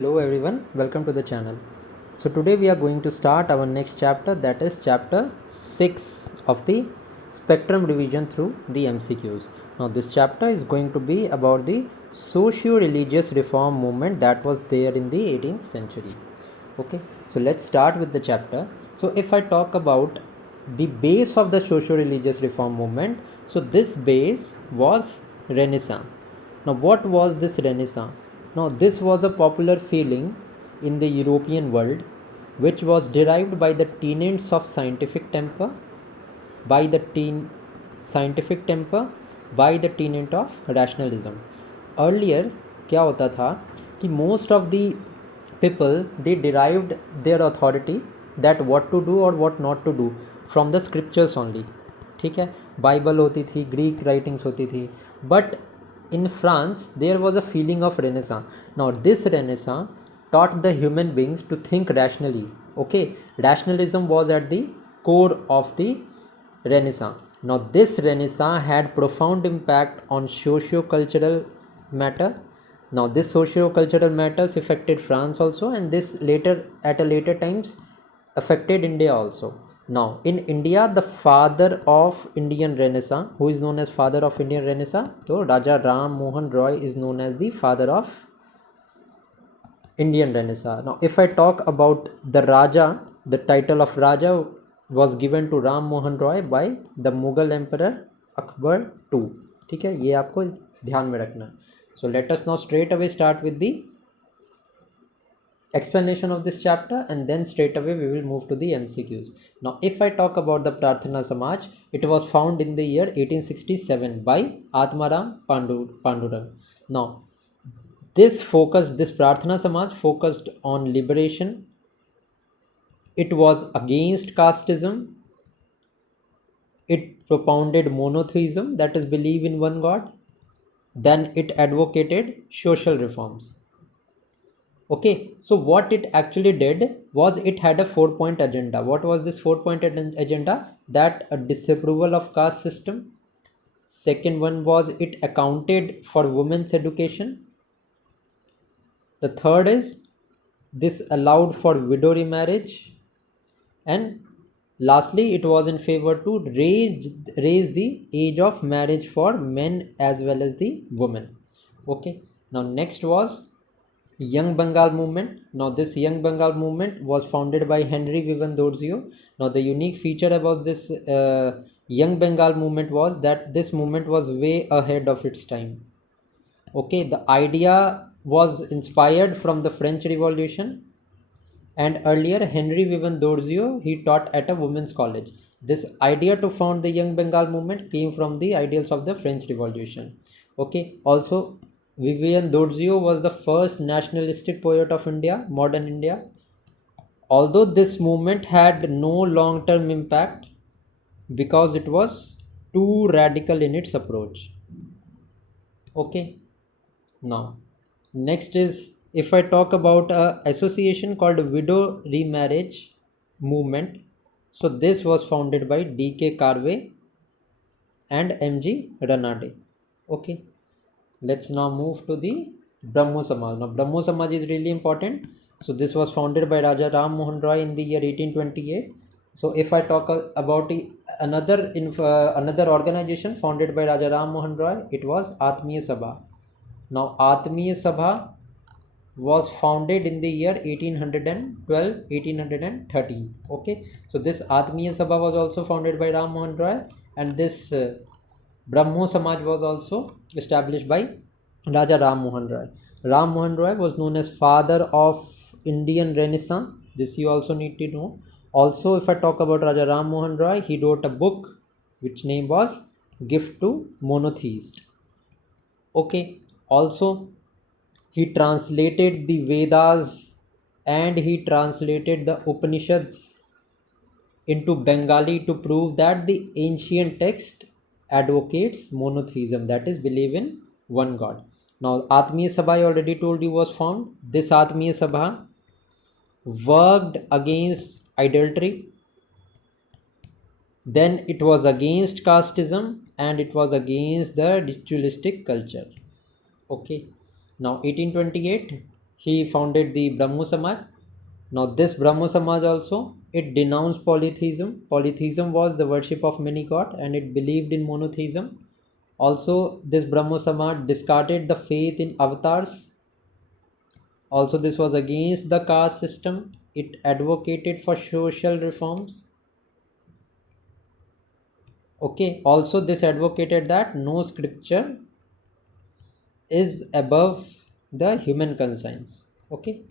Hello everyone, welcome to the channel. So today we are going to start our next chapter, that is chapter 6 of the spectrum revision through the MCQs. Now this chapter is going to be about the socio-religious reform movement that was there in the 18th century. Okay, so let's start with the chapter. So if I talk about the base of the socio-religious reform movement, so this base was Renaissance. Now, what was this Renaissance? Now, this was a popular feeling in the European world which was derived by the tenets of scientific temper, by the scientific temper, by the tenet of rationalism. Earlier, क्या होता था कि most of the people they derived their authority that what to do or what not to do from the scriptures only. ठीक है, Bible होती थी, Greek writings होती थी, but in France there was a feeling of Renaissance. Now this Renaissance taught the human beings to think rationally. Okay, rationalism was at the core of the Renaissance. Now this Renaissance had profound impact on socio-cultural matter. Now this socio-cultural matters affected France also, and this later at a later times affected India also. Now in India, the father of Indian Renaissance, who is known as father of Indian Renaissance, so Raja Ram Mohan Roy is known as the father of Indian Renaissance. Now if I talk about the Raja, the title of Raja was given to Ram Mohan Roy by the Mughal Emperor Akbar II. ठीक है, ये आपको ध्यान में रखना है. So let us now straight away start with the explanation of this chapter, and then straight away we will move to the MCQs. Now if I talk about the Prarthana Samaj, it was found in the year 1867 by Atmaram Pandurang. Now this Prarthana Samaj focused on liberation. It was against casteism. It propounded monotheism, that is believe in one God. Then it advocated social reforms. Okay, so what it actually did was it had a 4-point agenda. What was this 4-point agenda? That a disapproval of caste system. Second one was it accounted for women's education. The third is this allowed for widow remarriage. And lastly, it was in favor to raise the age of marriage for men as well as the women. Okay, now next was Young Bengal movement. Now this Young Bengal movement was founded by Henry Vivan Thoreau. Now the unique feature about this Young Bengal movement was that this movement was way ahead of its time. Okay, the idea was inspired from the French Revolution, and earlier Henry Vivan Thoreau he taught at a women's college. This idea to found the Young Bengal movement came from the ideals of the French Revolution. Okay, also Vivian Thoreau was the first nationalistic poet of India, modern India. Although this movement had no long-term impact because it was too radical in its approach. Okay, now next is if I talk about a association called Widow Remarriage Movement. So this was founded by D.K. Karve and M.G. Ranade. Okay, let's now move to the Brahmo Samaj. Now Brahmo Samaj is really important. So this was founded by Raja Ram Mohan Roy in the year 1828. So if I talk about another organization founded by Raja Ram Mohan Roy, it was Atmiya Sabha. Now Atmiya Sabha was founded in the year 1812 1813. Okay, so this Atmiya Sabha was also founded by Ram Mohan Roy, and this Brahmo Samaj was also established by Raja Ram Mohan Roy. Ram Mohan Roy was known as father of Indian Renaissance. This you also need to know. Also, if I talk about Raja Ram Mohan Roy, he wrote a book which name was Gift to Monotheist. Okay, also he translated the Vedas and he translated the Upanishads into Bengali to prove that the ancient text advocates monotheism, that is believe in one God. Now Atmiya Sabha I already told you was formed. This Atmiya Sabha worked against idolatry, then it was against casteism, and it was against the ritualistic culture. Okay, now 1828 he founded the Brahmo Samaj. Now this Brahmo Samaj also, it denounced polytheism. Polytheism was the worship of many gods and it believed in monotheism. Also this Brahmo Samaj discarded the faith in avatars. Also this was against the caste system. It advocated for social reforms. Okay, also this advocated that no scripture is above the human conscience. Okay,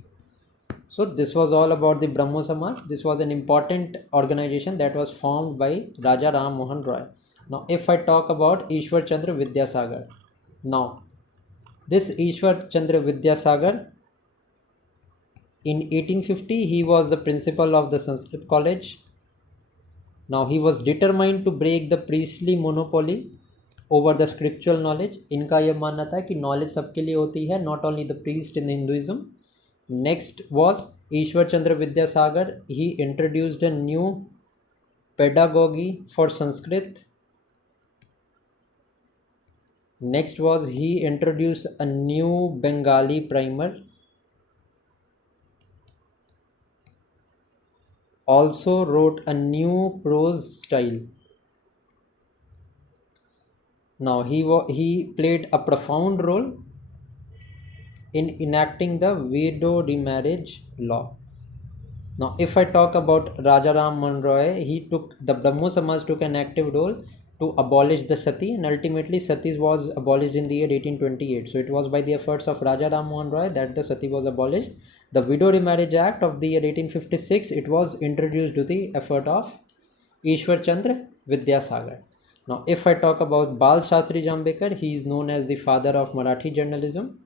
so this was all about the Brahmo Samaj. This was an important organization that was formed by Raja Ram Mohan Roy. Now if I talk about Ishwar Chandra Vidyasagar, now this Ishwar Chandra Vidyasagar, in 1850 he was the principal of the Sanskrit college. Now he was determined to break the priestly monopoly over the scriptural knowledge. इनका यह मानना था कि knowledge सबके लिए होती है, not only the priest in Hinduism. Next was Ishwar Chandra Vidyasagar. He introduced a new pedagogy for Sanskrit. Next was he introduced a new Bengali primer. Also wrote a new prose style. Now he played a profound role in enacting the widow remarriage law. Now if I talk about Raja Ram Mohan Roy, the Brahmo Samaj took an active role to abolish the sati, and ultimately sati was abolished in the year 1828. So it was by the efforts of Raja Ram Mohan Roy that the sati was abolished. The Widow Remarriage Act of the year 1856, it was introduced to the effort of Ishwar Chandra Vidyasagar. Now if I talk about Bal Shastri Jambekar, he is known as the father of Marathi journalism.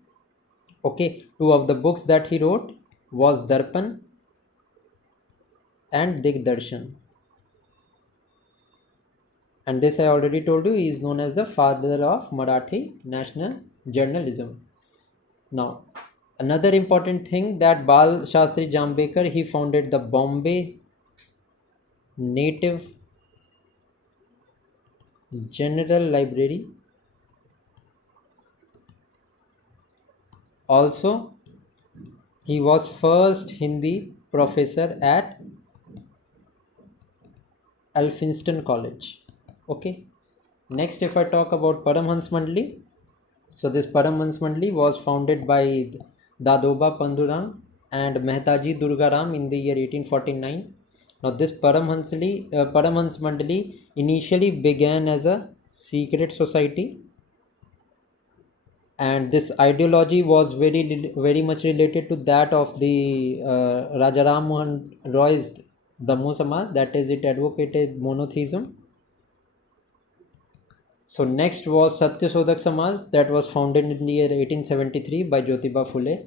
Okay, two of the books that he wrote was Darpan and Digdarshan. And this I already told you, he is known as the father of Marathi national journalism. Now, another important thing that Bal Shastri Jambekar, he founded the Bombay Native General Library. Also, he was first Hindi professor at Elphinstone College. Okay. Next, if I talk about Paramhans Mandali, so this Paramhans Mandali was founded by Dadoba Pandurang and Mehtaji Durgaram in the year 1849. Now this Paramhans Mandali initially began as a secret society, and this ideology was very much related to that of the Rajaram Mohan Roy's Brahmo Samaj, that is, it advocated monotheism. So next was Satya Sodhak Samaj, that was founded in the year 1873 by Jyotiba Phule.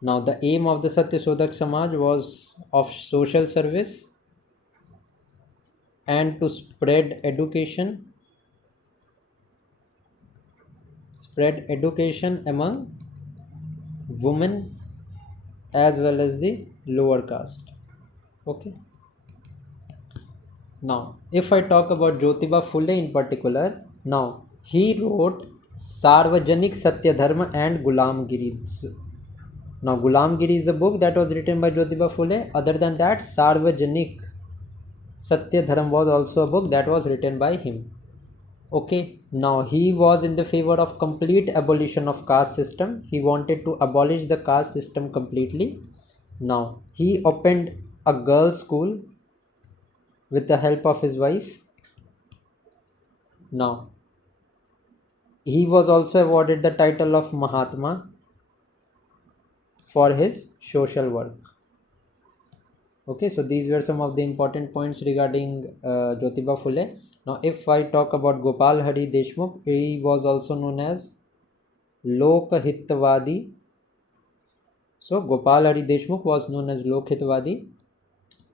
Now the aim of the Satya Sodhak Samaj was of social service and to spread education among women as well as the lower caste. Okay. Now if I talk about Jyotiba Phule in particular, now he wrote Sarvajanik Satya Dharma and Gulamgiri. Now Gulamgiri is a book that was written by Jyotiba Phule. Other than that, Sarvajanik Satya Dharma was also a book that was written by him. Okay, now he was in the favor of complete abolition of caste system. He wanted to abolish the caste system completely. Now he opened a girls' school with the help of his wife. Now he was also awarded the title of Mahatma for his social work. Okay, so these were some of the important points regarding Jyotiba Phule. Now if I talk about Gopal Hari Deshmukh, he was also known as Lokhitvadi. So Gopal Hari Deshmukh was known as Lokhitvadi.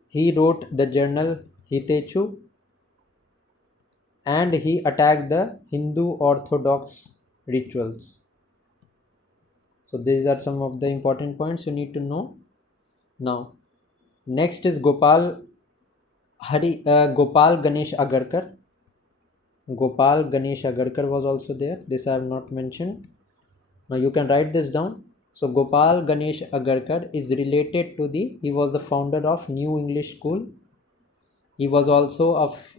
He wrote the journal Hitechu and he attacked the Hindu Orthodox rituals. So these are some of the important points you need to know. Now next is Gopal Ganesh Agarkar. Gopal Ganesh Agarkar was also there. This I have not mentioned. Now you can write this down. So Gopal Ganesh Agarkar is related to he was the founder of New English School. He was also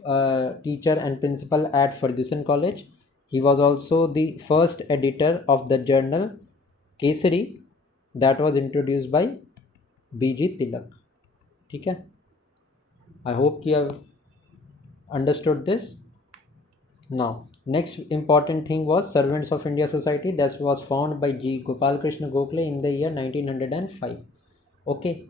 a teacher and principal at Ferguson College. He was also the first editor of the journal Kesari that was introduced by BG Tilak. ठीक है, I hope you have understood this. Now, next important thing was Servants of India Society that was founded by G. Gopal Krishna Gokhale in the year 1905. Okay.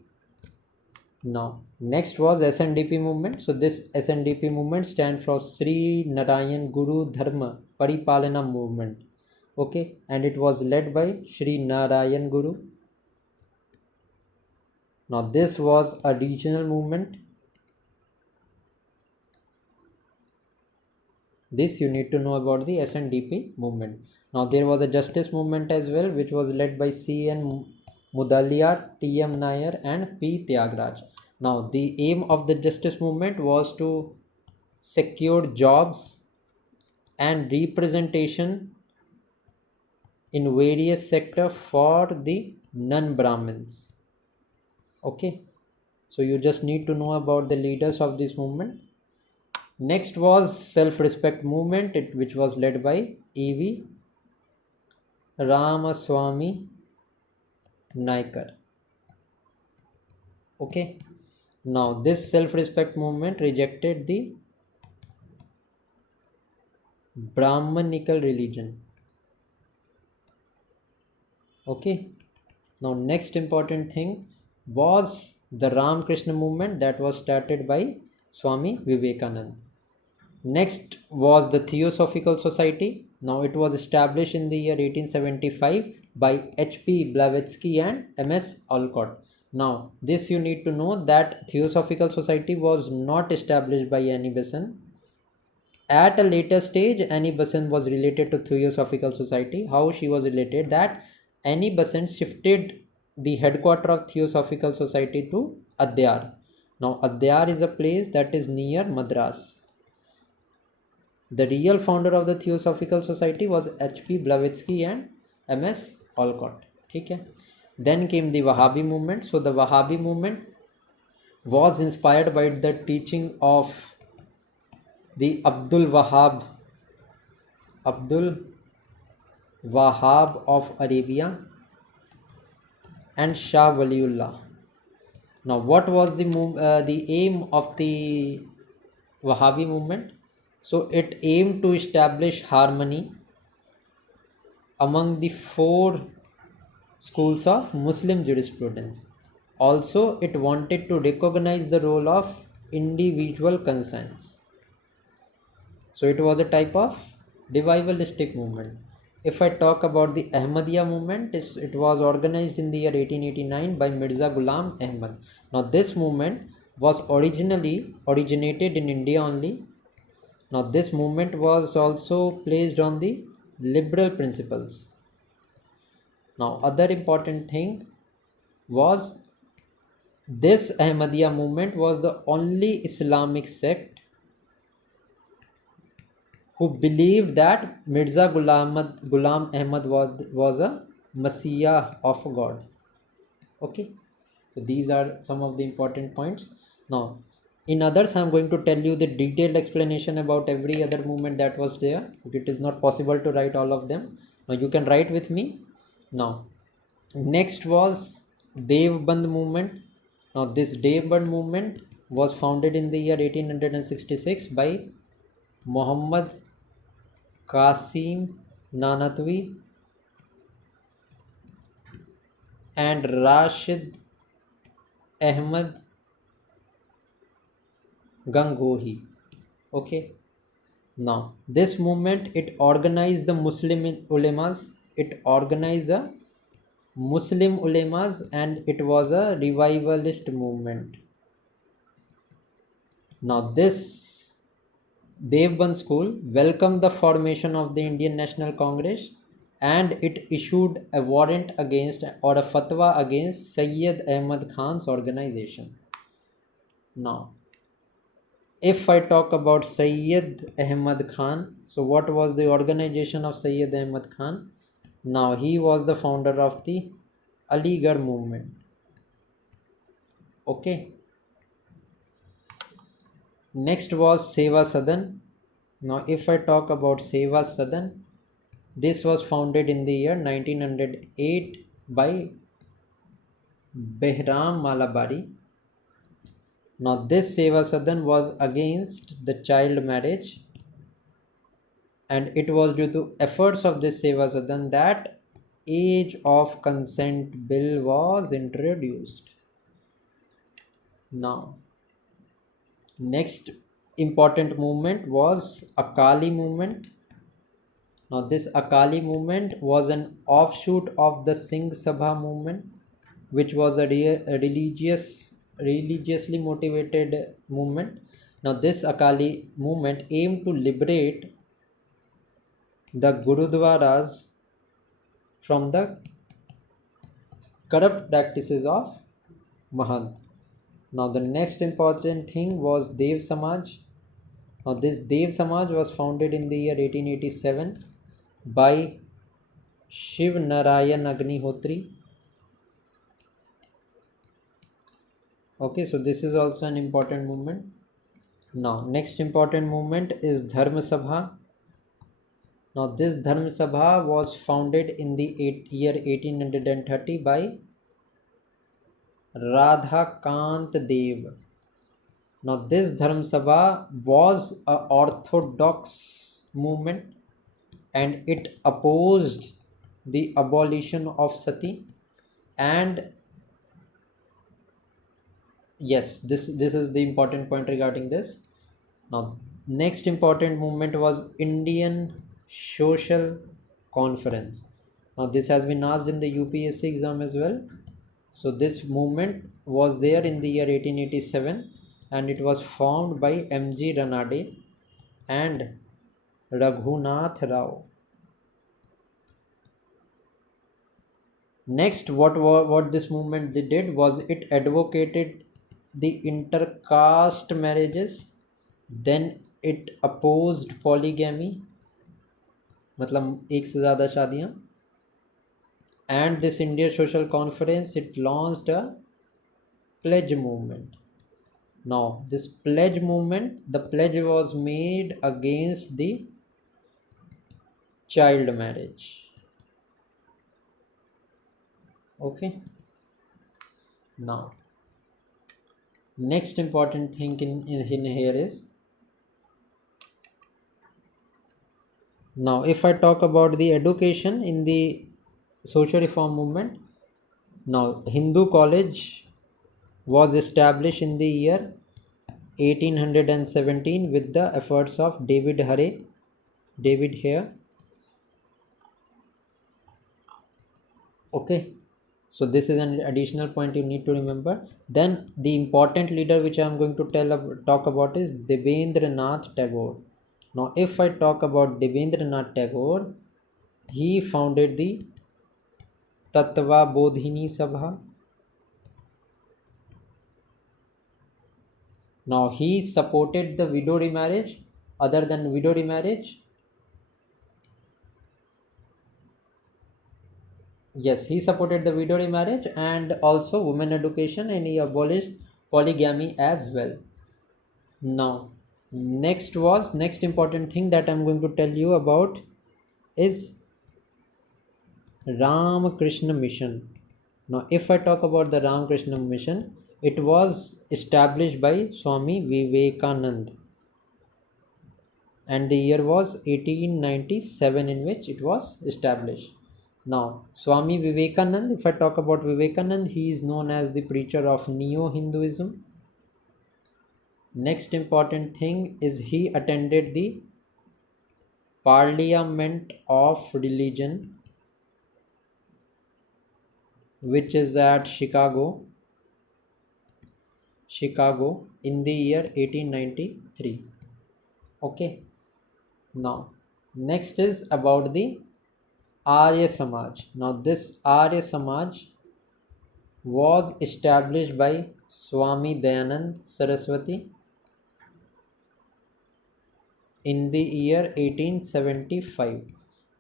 Now, next was SNDP movement. So this SNDP movement stands for Sri Narayan Guru Dharma Paripalana movement. Okay, and it was led by Sri Narayan Guru. Now, this was a regional movement. This you need to know about the SNDP movement. Now there was a justice movement as well, which was led by C.N. Mudaliar, T.M. Nair and P. Tyagaraja. Now the aim of the justice movement was to secure jobs and representation in various sectors for the non-Brahmins. Okay, so you just need to know about the leaders of this movement. Next was self-respect movement, which was led by E.V. Ramaswamy Naikar. Okay. Now this self-respect movement rejected the Brahmanical religion. Okay. Now next important thing was the Ramakrishna movement that was started by Swami Vivekananda. Next was the Theosophical Society. Now it was established in the year 1875 by H.P. Blavatsky and M.S. Alcott. Now this you need to know that Theosophical Society was not established by Annie Besant. At a later stage, Annie Besant was related to Theosophical Society. How she was related? That Annie Besant shifted the headquarters of Theosophical Society to Adyar. Now Adyar is a place that is near Madras. The real founder of the Theosophical Society was H.P. Blavatsky and M.S. Alcott. Okay. Then came the Wahhabi movement. So the Wahhabi movement was inspired by the teaching of the Abdul Wahhab of Arabia and Shah Waliullah. Now what was the aim of the Wahhabi movement? So it aimed to establish harmony among the four schools of Muslim jurisprudence. Also, it wanted to recognize the role of individual conscience. So it was a type of revivalistic movement. If I talk about the Ahmadiyya movement, it was organized in the year 1889 by Mirza Ghulam Ahmad. Now this movement was originally originated in India only. Now this movement was also placed on the liberal principles. Now other important thing was this Ahmadiyya movement was the only Islamic sect who believed that Mirza Ghulam Ahmad was a Messiah of God. Okay, so these are some of the important points. Now in others, I am going to tell you the detailed explanation about every other movement that was there. It is not possible to write all of them. Now you can write with me. Now, next was Devband movement. Now this Devband movement was founded in the year 1866 by Muhammad Qasim Nanatwi and Rashid Ahmad Gangohi. Okay. Now this movement, it organized the Muslim ulemas. It organized the Muslim ulemas and it was a revivalist movement. Now this Devband school welcomed the formation of the Indian National Congress and it issued a warrant against or a fatwa against Sayyid Ahmad Khan's organization. Now if I talk about Sayyid Ahmad Khan, so what was the organization of Sayyid Ahmad Khan? Now he was the founder of the Aligarh movement. Okay. Next was Seva Sadan. Now, if I talk about Seva Sadan, this was founded in the year 1908 by Behram Malabari. Now, this Seva Sadan was against the child marriage, and it was due to efforts of this Seva Sadan that age of consent bill was introduced. Now, next important movement was Akali movement. Now, this Akali movement was an offshoot of the Singh Sabha movement, which was a religiously motivated movement. Now, this Akali movement aimed to liberate the Gurudwaras from the corrupt practices of Mahant. Now, the next important thing was Dev Samaj. Now, this Dev Samaj was founded in the year 1887 by Shiv Narayan Agnihotri. Okay, so this is also an important movement. Now, next important movement is Dharma Sabha. Now, this Dharma Sabha was founded in the year 1830 by Radha Kant Dev. Now, this Dharma Sabha was a orthodox movement, and it opposed the abolition of sati. And yes, this is the important point regarding this. Now, next important movement was Indian Social Conference. Now, this has been asked in the UPSC exam as well. So, this movement was there in the year 1887, and it was formed by M.G. Ranade and Raghunath Rao. Next, what this movement did was it advocated the intercaste marriages. Then it opposed polygamy, मतलब एक से ज़्यादा शादियाँ. And this Indian Social Conference, it launched a pledge movement. Now, this pledge movement, the pledge was made against the child marriage. Okay. Now, next important thing in here is, now if I talk about the education in the social reform movement, now Hindu College was established in the year 1817 with the efforts of David Hare. Okay, so this is an additional point you need to remember. Then the important leader which I am going to talk about is Devendranath Tagore. Now, if I talk about Devendranath Tagore, he founded the Tattva Bodhini Sabha. Now, he supported the widow remarriage. Other than widow remarriage, yes, he supported the widow remarriage and also women education, and he abolished polygamy as well. Now, next important thing that I'm going to tell you about is Ramakrishna Mission. Now, if I talk about the Ramakrishna Mission, it was established by Swami Vivekanand, and the year was 1897 in which it was established. Now, Swami Vivekanand, if I talk about Vivekanand, he is known as the preacher of Neo-Hinduism. Next important thing is he attended the Parliament of Religion, which is at Chicago in the year 1893. Okay. Now, next is about the Arya Samaj. Now, this Arya Samaj was established by Swami Dayanand Saraswati in the year 1875.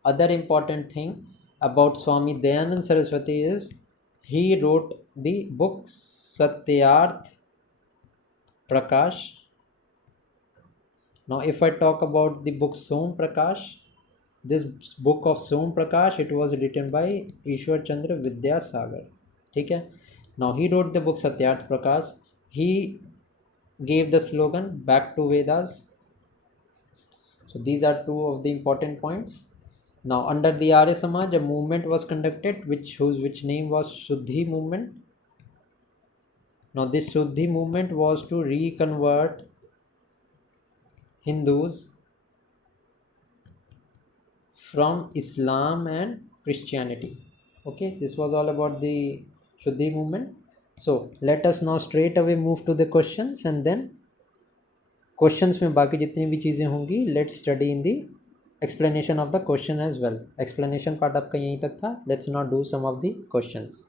Other important thing about Swami Dayanand Saraswati is He wrote the book Satyarth Prakash. Now, if I talk about the book Som Prakash, this book of Som Prakash, it was written by Ishwar Chandra Vidyasagar. Okay? Now, he wrote the book Satyarth Prakash. He gave the slogan Back to Vedas. So, these are two of the important points. Now, under the Arya Samaj, a movement was conducted which name was Shuddhi movement. Now, this Shuddhi movement was to reconvert Hindus from Islam and Christianity. Okay, this was all about the Shuddhi movement. So let us now straight away move to the questions, and then questions में बाकी जितनी भी चीज़ें होंगी let's study in the explanation of the question as well. Explanation part आपका यहीं तक था. Let's now do some of the questions.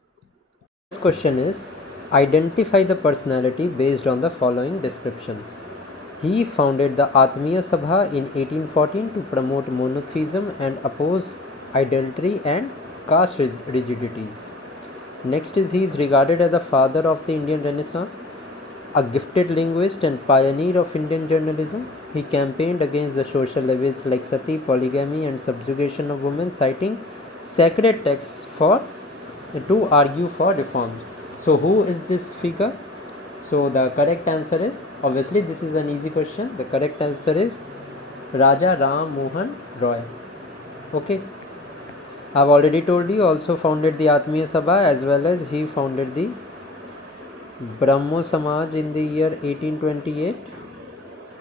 This question is, identify the personality based on the following descriptions. He founded the Atmiya Sabha in 1814 to promote monotheism and oppose idolatry and caste rigidities. Next is, he is regarded as the father of the Indian Renaissance, a gifted linguist and pioneer of Indian journalism. He campaigned against the social evils like sati, polygamy and subjugation of women, citing sacred texts to argue for reforms. So who is this figure? So the correct answer is, obviously this is an easy question. The correct answer is Raja Ram Mohan Roy. Okay. I've already told you, also founded the Atmiya Sabha, as well as he founded the Brahmo Samaj in the year 1828.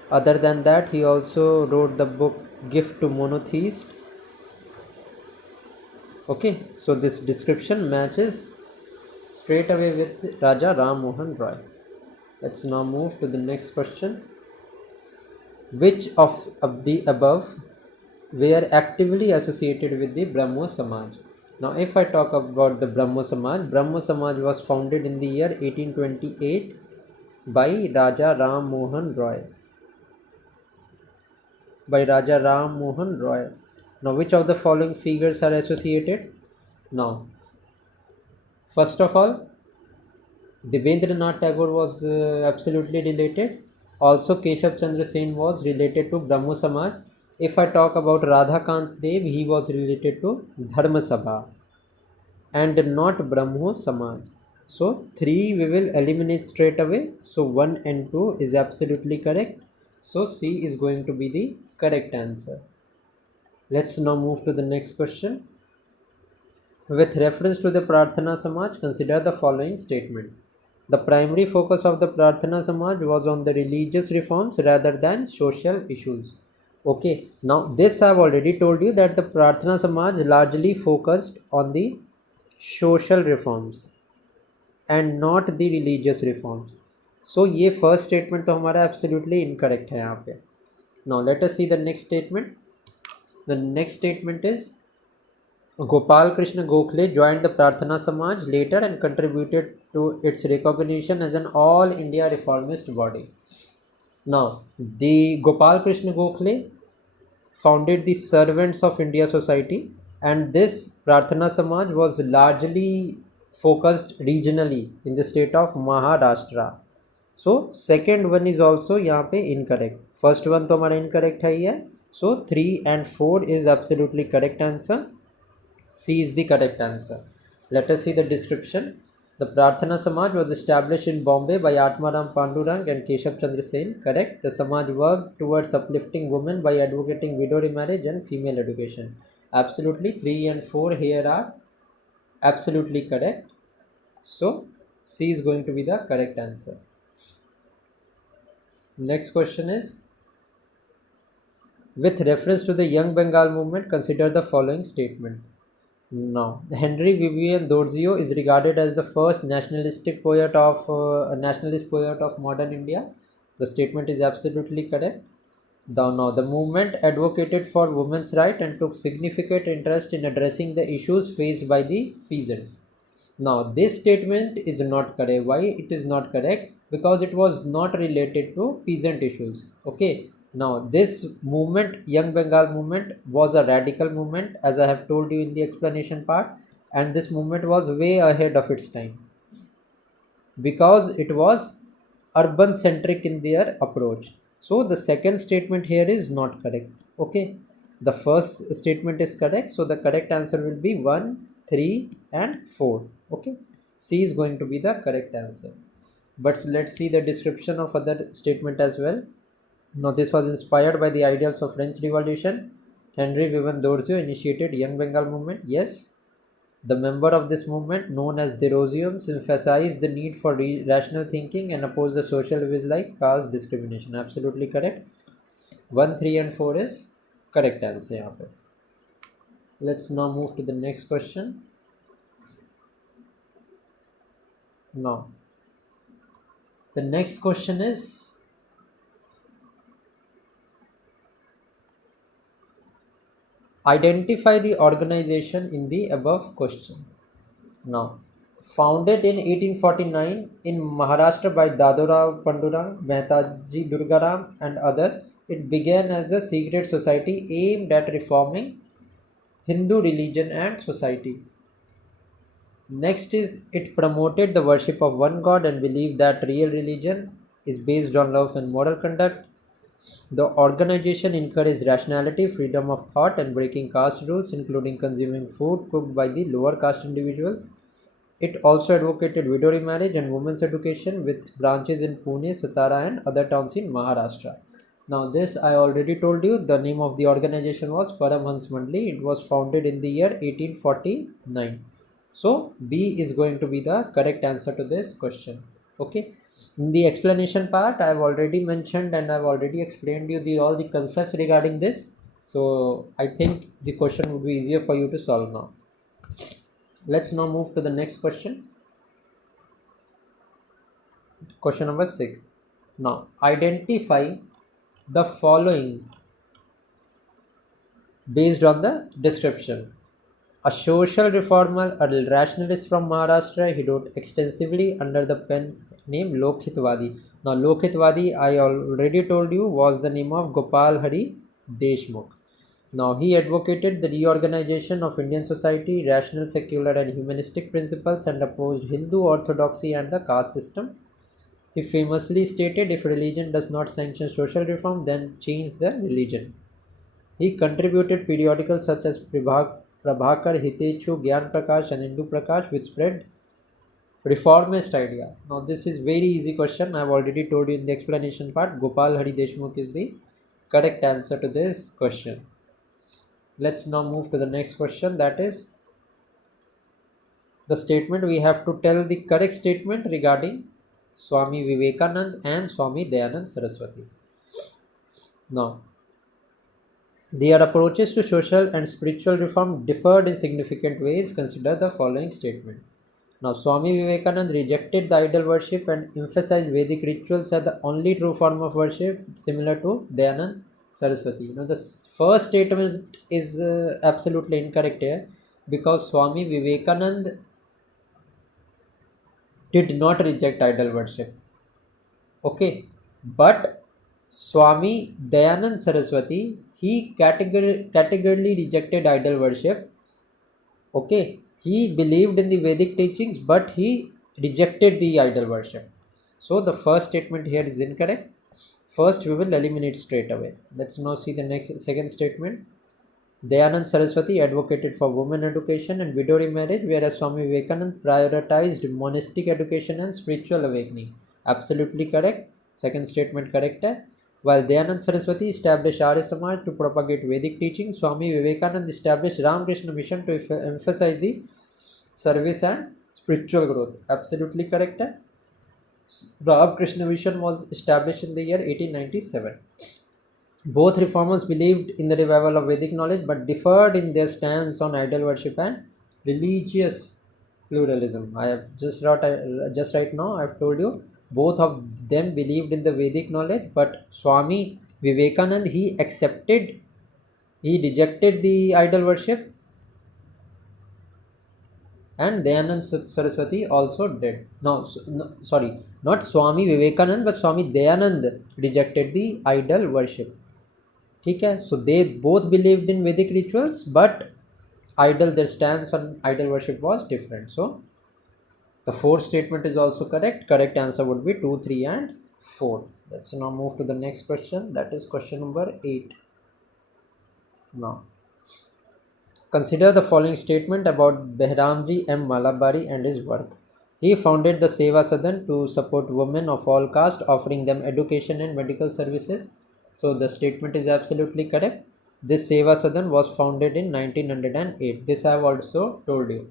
Other than that, he also wrote the book Gift to Monotheist. Okay, so this description matches straight away with Raja Ram Mohan Roy. Let's now move to the next question. Which of the above were actively associated with the Brahmo Samaj? Now, if I talk about the Brahmo Samaj was founded in the year 1828 by Raja Ram Mohan Roy. Now, which of the following figures are associated? Now, first of all, Devendranath Tagore was absolutely related. Also, Keshav Chandra Sen was related to Brahmo Samaj. If I talk about Radhakant Dev, he was related to Dharma Sabha and not Brahmo Samaj. So 3 we will eliminate straight away. So 1 and 2 is absolutely correct. So C is going to be the correct answer. Let's now move to the next question. With reference to the Prarthana Samaj, consider the following statement. The primary focus of the Prarthana Samaj was on the religious reforms rather than social issues. Okay, now this I have already told you that the Prarthana Samaj largely focused on the social reforms and not the religious reforms. So ये first statement तो हमारा absolutely incorrect है यहाँ पे. Now let us see the next statement. The next statement is, Gopal Krishna Gokhale joined the Prarthana Samaj later and contributed to its recognition as an all India reformist body. Now, the Gopal Krishna Gokhale founded the Servants of India Society, and this Prarthana Samaj was largely focused regionally in the state of Maharashtra. So, second one is also यहाँ पे incorrect. First one तो हमारा incorrect है ही है. So, 3 and 4 is absolutely correct answer. C is the correct answer. Let us see the description. The Prarthana Samaj was established in Bombay by Atmaram Pandurang and Keshav Chandra Sen. Correct. The Samaj worked towards uplifting women by advocating widow remarriage and female education. Absolutely. 3 and 4 here are absolutely correct. So C is going to be the correct answer. Next question is, with reference to the Young Bengal movement, consider the following statement. Now, Henry Vivian Thoreau is regarded as the first nationalist poet of modern India. The statement is absolutely correct. Now, the movement advocated for women's rights and took significant interest in addressing the issues faced by the peasants. Now, this statement is not correct. Why it is not correct? Because it was not related to peasant issues. Okay. Now, this movement, Young Bengal movement, was a radical movement, as I have told you in the explanation part, and this movement was way ahead of its time because it was urban centric in their approach. So the second statement here is not correct. Okay, the first statement is correct, so the correct answer will be 1, 3 and 4. Okay, C is going to be the correct answer. But let's see the description of other statement as well. Now this was inspired by the ideals of French Revolution. Henry Vivan Thoreau initiated Young Bengal movement. Yes, the member of this movement, known as the Rosians, emphasized the need for rational thinking and opposed the social ills like caste discrimination. Absolutely correct. 1, 3 and 4 is correct answer यहाँ पे. Let's now move to the next question. Now, the next question is, identify the organization in the above question. Now, founded in 1849 in Maharashtra by Dadorao Pandurang, Mehtaji Durgaram and others, it began as a secret society aimed at reforming Hindu religion and society. Next is, it promoted the worship of one God and believed that real religion is based on love and moral conduct. The organization encouraged rationality, freedom of thought, and breaking caste rules, including consuming food cooked by the lower caste individuals. It also advocated widow remarriage and women's education with branches in Pune, Satara, and other towns in Maharashtra. Now, this I already told you. The name of the organization was Paramhans Mandli. It was founded in the year 1849. So, B is going to be the correct answer to this question. Okay. In the explanation part, I have already mentioned and I have already explained you all the concepts regarding this. So, I think the question would be easier for you to solve now. Let's now move to the next question. Question number 6. Now, identify the following based on the description. A social reformer, a rationalist from Maharashtra, he wrote extensively under the pen name Lokhitvadi. Now, Lokhitvadi, I already told you, was the name of Gopal Hari Deshmukh. Now, he advocated the reorganization of Indian society, rational, secular, and humanistic principles, and opposed Hindu orthodoxy and the caste system. He famously stated, if religion does not sanction social reform, then change the religion. He contributed periodicals such as Prabhakar, Hitechu, Gyan Prakash, and Hindu Prakash, which spread reformist idea. Now, this is very easy question. I have already told you in the explanation part. Gopal Hari Deshmukh is the correct answer to this question. Let's now move to the next question, that is the statement. We have to tell the correct statement regarding Swami Vivekanand and Swami Dayanand Saraswati. Now, their approaches to social and spiritual reform differed in significant ways. Consider the following statement. Now, Swami Vivekanand rejected the idol worship and emphasized Vedic rituals as the only true form of worship, similar to Dayanand Saraswati. Now, the first statement is absolutely incorrect here because Swami Vivekanand did not reject idol worship. Okay, but Swami Dayanand Saraswati, he categorically rejected idol worship. Okay, he believed in the Vedic teachings, but he rejected the idol worship. So the first statement here is incorrect. First, we will eliminate straight away. Let's now see the next second statement. Dayanand Saraswati advocated for women education and widow remarriage, whereas Swami Vivekanand prioritized monastic education and spiritual awakening. Absolutely correct. Second statement correct hai. While Dayanand Saraswati established Arya Samaj to propagate Vedic teaching, Swami Vivekanand established Ramakrishna Mission to emphasize the service and spiritual growth. Absolutely correct hai. Ramakrishna Mission was established in the year 1897. Both reformers believed in the revival of Vedic knowledge but differed in their stance on idol worship and religious pluralism. I have just right now I have told you both of them believed in the Vedic knowledge, but Swami Vivekanand, he rejected the idol worship, and Dayanand Saraswati also did. No, sorry, not Swami Vivekanand, but Swami Dayanand rejected the idol worship. ठीक है, so they both believed in Vedic rituals, but idol, their stance on idol worship was different. So the fourth statement is also correct. Correct answer would be 2, 3 and 4. Let's now move to the next question. That is question number 8. Now, consider the following statement about Behramji M. Malabari and his work. He founded the Seva Sadan to support women of all castes, offering them education and medical services. So the statement is absolutely correct. This Seva Sadan was founded in 1908. This I have also told you.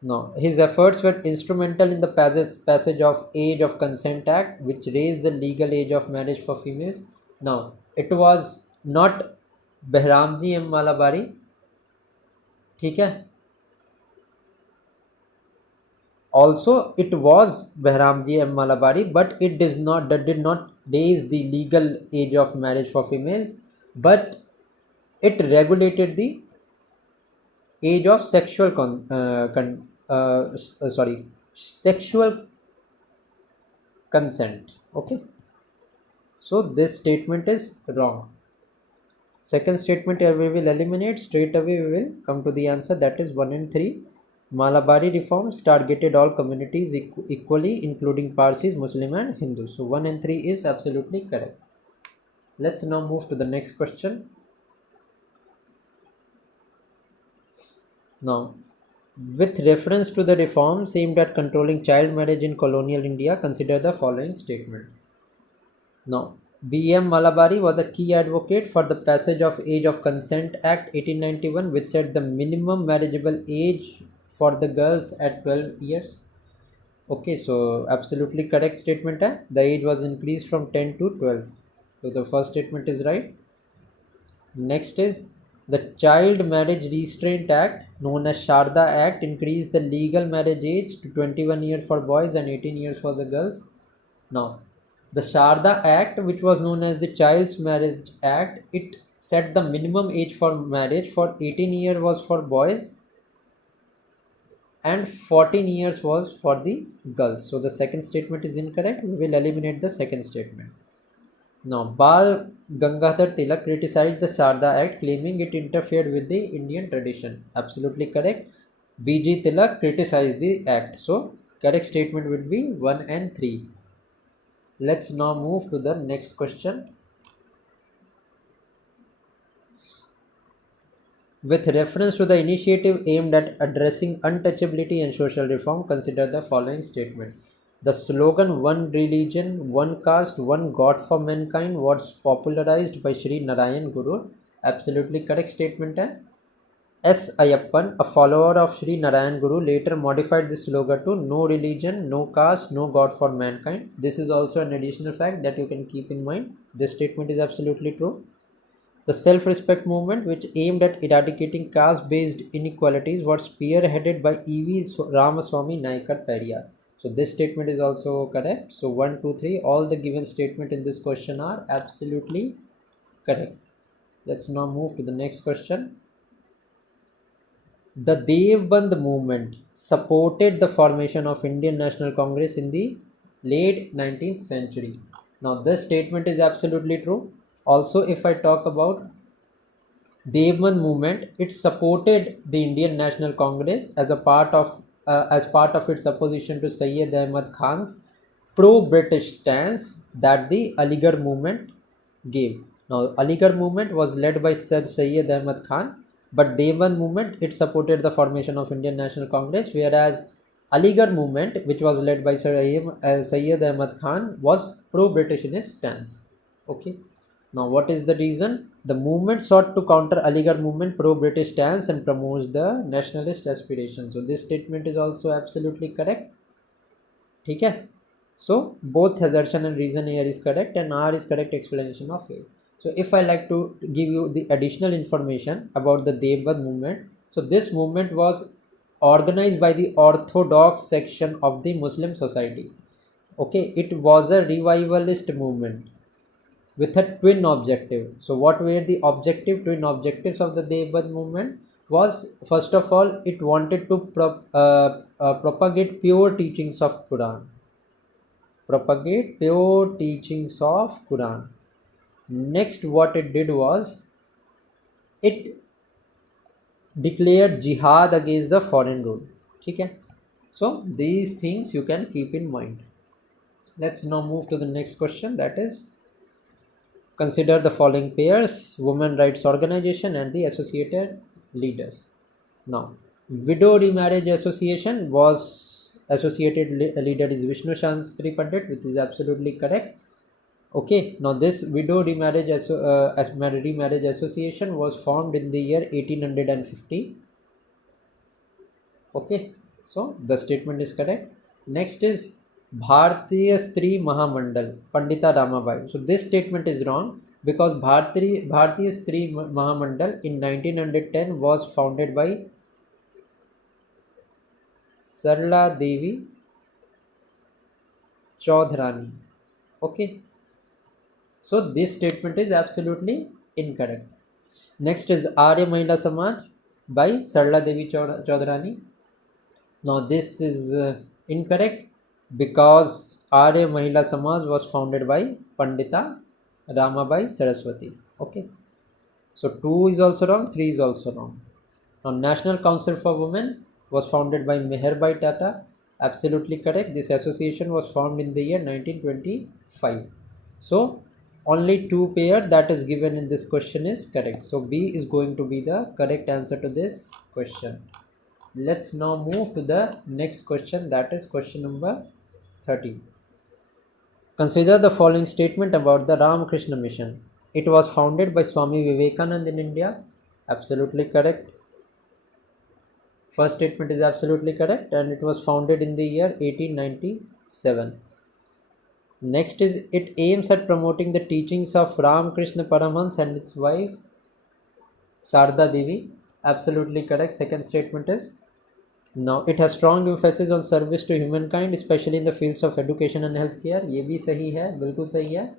No, his efforts were instrumental in the passage of Age of Consent Act, which raised the legal age of marriage for females. Now, it was not Behramji M. Malabari, ठीक है. Also, it was Behramji M. Malabari, but it did not raise the legal age of marriage for females, but it regulated the age of sexual consent. Okay, so this statement is wrong. Second statement here we will eliminate. Straight away we will come to the answer, that is 1 and 3. Malabari reforms targeted all communities equally, including Parsis, Muslim and Hindus. So 1 and 3 is absolutely correct. Let's now move to the next question. Now, with reference to the reforms aimed at controlling child marriage in colonial India, consider the following statement. Now, B.M. Malabari was a key advocate for the passage of Age of Consent Act 1891, which set the minimum marriageable age for the girls at 12 years. Okay, so absolutely correct statement. The age was increased from 10 to 12. So the first statement is right. Next is the Child Marriage Restraint Act, known as Sharda Act, increased the legal marriage age to 21 years for boys and 18 years for the girls. Now, the Sharda Act, which was known as the Child's Marriage Act, it set the minimum age for marriage for 18 years was for boys and 14 years was for the girls. So the second statement is incorrect. We will eliminate the second statement. Now, Bal Gangadhar Tilak criticized the Sharda Act, claiming it interfered with the Indian tradition. Absolutely correct. B.G. Tilak criticized the act. So correct statement would be 1 and 3. Let's now move to the next question. With reference to the initiative aimed at addressing untouchability and social reform, consider the following statement. The slogan "One Religion, One Caste, One God for Mankind" was popularized by Sri Narayan Guru. Absolutely correct statement. S. Ayappan, a follower of Sri Narayan Guru, later modified this slogan to "No religion, no caste, no God for mankind." This is also an additional fact that you can keep in mind. This statement is absolutely true. The self-respect movement, which aimed at eradicating caste-based inequalities, was spearheaded by E.V. Ramaswamy Naikar Periyar. So this statement is also correct. So 1, 2, 3, all the given statement in this question are absolutely correct. Let's now move to the next question. The Devband movement supported the formation of Indian National Congress in the late 19th century. Now this statement is absolutely true. Also, if I talk about Devband movement, it supported the Indian National Congress as part of its opposition to Syed Ahmad Khan's pro-British stance that the Aligarh movement gave. Now, Aligarh movement was led by Sir Syed Ahmad Khan, but Devband movement, it supported the formation of Indian National Congress, whereas Aligarh movement, which was led by Syed Ahmad Khan, was pro-British in its stance. Okay. Now, what is the reason? The movement sought to counter Aligarh movement pro-British stance and promotes the nationalist aspiration. So this statement is also absolutely correct. Okay. So both assertion and reason here is correct, and R is correct explanation of A. So if I like to give you the additional information about the Devband movement, so this movement was organized by the Orthodox section of the Muslim society. Okay, it was a revivalist movement with a twin objective. So what were the twin objectives of the Devband movement? Was first of all, it wanted to propagate pure teachings of Quran. Next, what it did was, it declared jihad against the foreign rule. Okay, so these things you can keep in mind. Let's now move to the next question, that is, consider the following pairs: women rights organization and the associated leaders. Now, widow remarriage association was associated leader is Vishnu Shastri Pandit, which is absolutely correct. Okay, now this widow remarriage association was formed in the year 1850. Okay, so the statement is correct. Next is Bharatiya Stri Mahamandal, Pandita Ramabai. So this statement is wrong because Bharatiya Stri Mahamandal in 1910 was founded by Sarla Devi Chaudhrani. Okay, so this statement is absolutely incorrect. Next is Arya Mahila Samaj by Sarla Devi Chaudhrani. Now this is incorrect because Arya Mahila Samaj was founded by Pandita Ramabai Saraswati. Okay, so 2 is also wrong, 3 is also wrong. Now National Council for Women was founded by Meherbai Tata. Absolutely correct. This association was formed in the year 1925. So only 2 pair that is given in this question is correct. So B is going to be the correct answer to this question. Let's now move to the next question, that is question number 30. Consider the following statement about the Ramakrishna Mission. It was founded by Swami Vivekananda in India. Absolutely correct. First statement is absolutely correct, and it was founded in the year 1897. Next is, it aims at promoting the teachings of Ramakrishna Paramhans and his wife Sarda Devi. Absolutely correct. Second statement is, now it has strong emphasis on service to humankind, especially in the fields of education and healthcare. ये भी सही है, बिल्कुल सही है.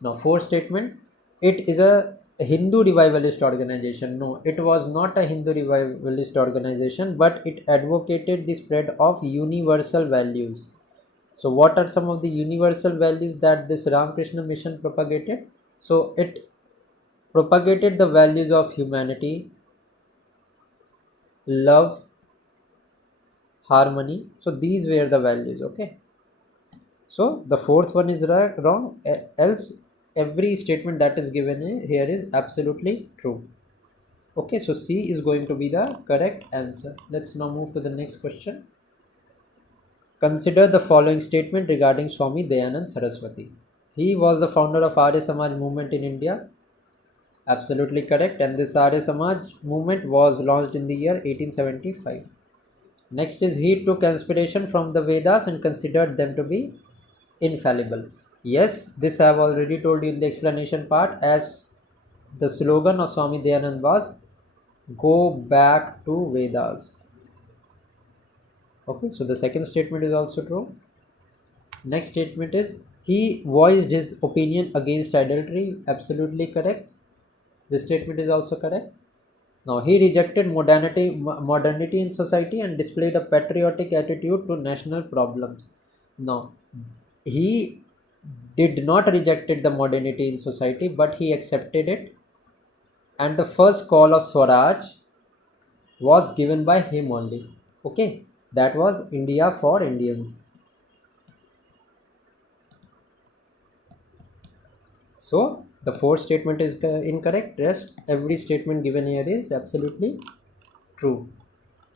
Now fourth statement, it is a Hindu revivalist organization. No, it was not a Hindu revivalist organization, but it advocated the spread of universal values. So what are some of the universal values that this Ramakrishna mission propagated? So it propagated the values of humanity, love, harmony. So these were the values. Okay, so the fourth one is wrong, else every statement that is given here is absolutely true. Okay, so C is going to be the correct answer. Let's now move to the next question. Consider the following statement regarding Swami Dayanand Saraswati. He was the founder of Arya Samaj movement in India. Absolutely correct, and this Arya Samaj movement was launched in the year 1875. Next is, he took inspiration from the Vedas and considered them to be infallible. Yes, this I have already told you in the explanation part, as the slogan of Swami Dayanand was, go back to Vedas. Okay, so the second statement is also true. Next statement is, he voiced his opinion against adultery. Absolutely correct. This statement is also correct. Now, he rejected modernity in society and displayed a patriotic attitude to national problems. Now, he did not rejected the modernity in society, but he accepted it. And the first call of Swaraj was given by him only. Okay, that was India for Indians. So the fourth statement is incorrect. Rest every statement given here is absolutely true.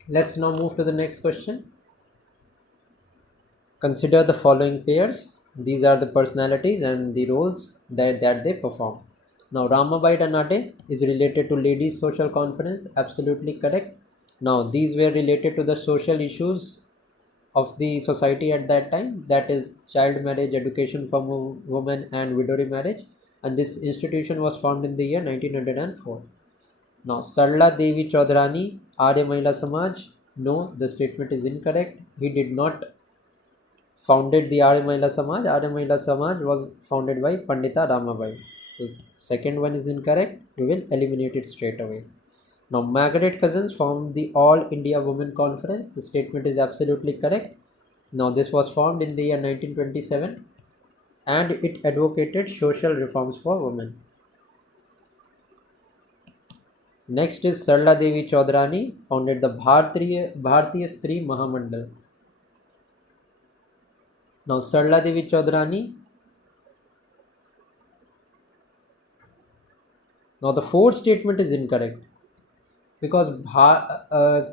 Let's now move to the next question. Consider the following pairs. These are the personalities and the roles that they perform. Now, Ramabai Danade is related to Ladies Social Conference. Absolutely correct. Now, these were related to the social issues of the society at that time, that is child marriage, education for women, and widow remarriage. And this institution was formed in the year 1904. Now, Sarla Devi Chaudhrani, Arya Mahila Samaj. No, the statement is incorrect. He did not founded the Arya Mahila Samaj. Arya Mahila Samaj was founded by Pandita Ramabai. The second one is incorrect. We will eliminate it straight away. Now, Margaret Cousins formed the All India Women Conference. The statement is absolutely correct. Now, this was formed in the year 1927 and it advocated social reforms for women. Next is Sarla Devi Chaudhrani, founded the Bharatiya Stree Mahamandal. Now, Sarla Devi Chaudhrani. Now, the fourth statement is incorrect because Bharatiya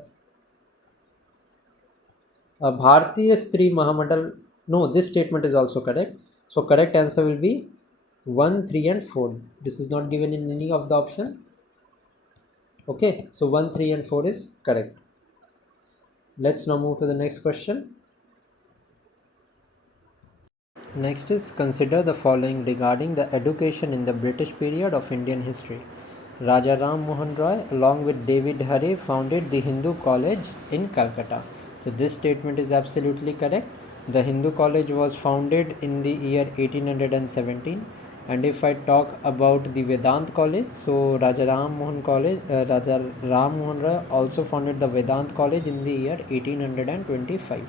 Stree Mahamandal. No, this statement is also correct. So, correct answer will be 1, 3, and 4. This is not given in any of the option. Okay, so 1, 3, and 4 is correct. Let's now move to the next question. Next is consider the following regarding the education in the British period of Indian history. Raja Ram Mohan Roy along with David Hare founded the Hindu College in Calcutta. So this statement is absolutely correct. The Hindu College was founded in the year 1817, and if I talk about the Vedant College, so Raja Ram Mohan Roy also founded the Vedant College in the year 1825.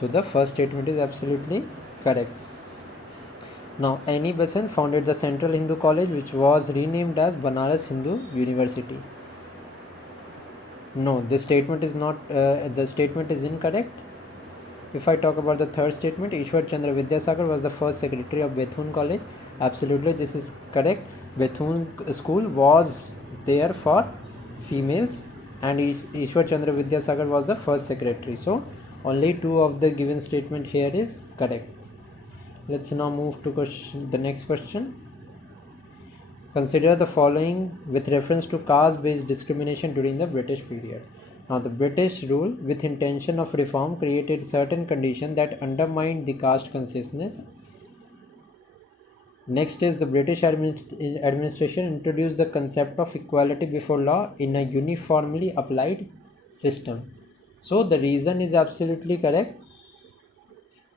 So the first statement is absolutely correct. Now, Annie Besant founded the Central Hindu College, which was renamed as Banaras Hindu University. No, this statement is not. The statement is incorrect. If I talk about the third statement, Ishwar Chandra Vidyasagar was the first secretary of Bethune College. Absolutely, this is correct. Bethune School was there for females, and Ishwar Chandra Vidyasagar was the first secretary. So, only two of the given statement here is correct. Let's now move to the next question. Consider the following with reference to caste-based discrimination during the British period. Now, the British rule with intention of reform created certain conditions that undermined the caste consciousness. Next is the British administration introduced the concept of equality before law in a uniformly applied system. So, the reason is absolutely correct.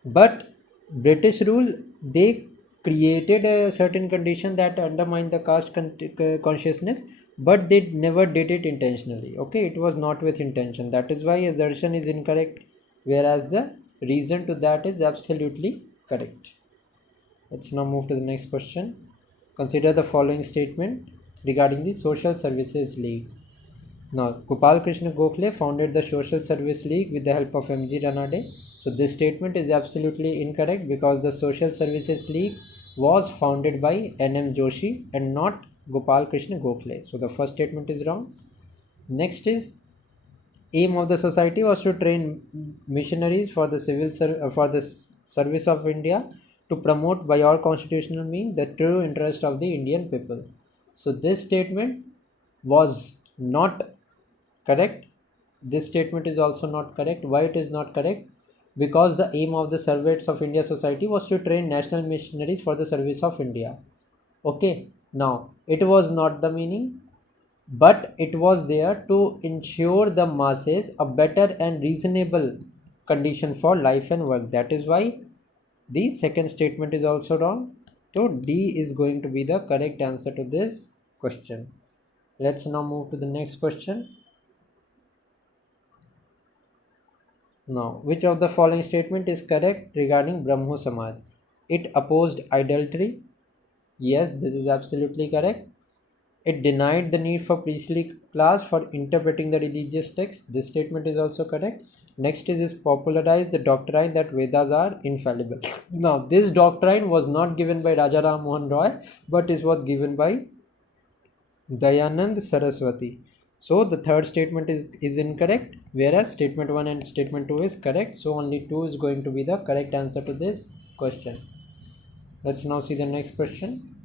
But British rule, they created a certain condition that undermined the caste consciousness, but they never did it intentionally. Okay, it was not with intention. That is why assertion is incorrect, whereas the reason to that is absolutely correct. Let's now move to the next question. Consider the following statement regarding the Social Services League. Now, Gopal Krishna Gokhale founded the Social Service League with the help of M.G. Ranade. So, this statement is absolutely incorrect because the Social Services League was founded by N.M. Joshi and not Gopal Krishna Gokhale. So, the first statement is wrong. Next is aim of the society was to train missionaries for the service of India to promote by all constitutional means the true interest of the Indian people. So, this statement was not correct. This statement is also not correct. Why it is not correct? Because the aim of the Servants of India Society was to train national missionaries for the service of India. Okay, now it was not the meaning, but it was there to ensure the masses a better and reasonable condition for life and work. That is why the second statement is also wrong. So D is going to be the correct answer to this question. Let's now move to the next question. Now, which of the following statement is correct regarding Brahmo Samaj? It opposed idolatry. Yes, this is absolutely correct. It denied the need for priestly class for interpreting the religious text. This statement is also correct. Next is popularized the doctrine that Vedas are infallible. Now, this doctrine was not given by Raja Ram Mohan Roy, but it was given by Dayanand Saraswati. So the third statement is incorrect, whereas statement 1 and statement 2 is correct. So only 2 is going to be the correct answer to this question. Let's now see the next question.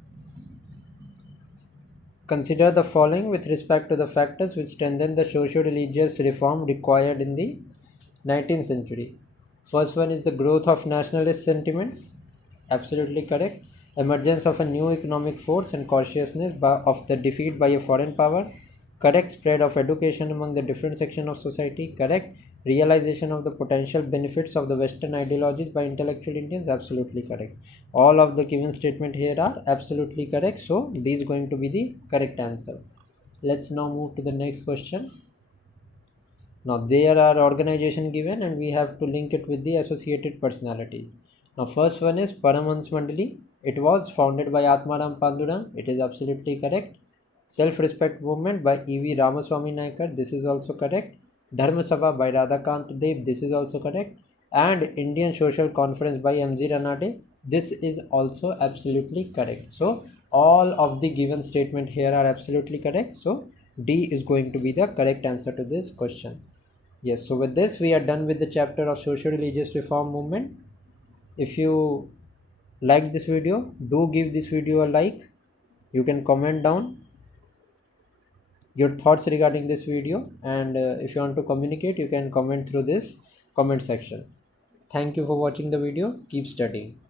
Consider the following with respect to the factors which strengthen the socio-religious reform required in the 19th century. First one is the growth of nationalist sentiments. Absolutely correct. Emergence of a new economic force and consciousness of the defeat by a foreign power. Correct. Spread of education among the different sections of society. Correct. Realization of the potential benefits of the Western ideologies by intellectual Indians. Absolutely correct. All of the given statement here are absolutely correct. So D is going to be the correct answer. Let's now move to the next question. Now there are organization given and we have to link it with the associated personalities. Now first one is Paramhans Mandali. It was founded by Atmaram Pandurang. It is absolutely correct. Self-Respect Movement by E.V. Ramaswamy Naikar, this is also correct. Dharma Sabha by Radhakant Dev, this is also correct. And Indian Social Conference by M.G. Ranade, this is also absolutely correct. So all of the given statement here are absolutely correct. So D is going to be the correct answer to this question. Yes, so with this we are done with the chapter of social religious reform movement. If you like this video, do give this video a like. You can comment down your thoughts regarding this video, and if you want to communicate, you can comment through this comment section. Thank you for watching the video. Keep studying.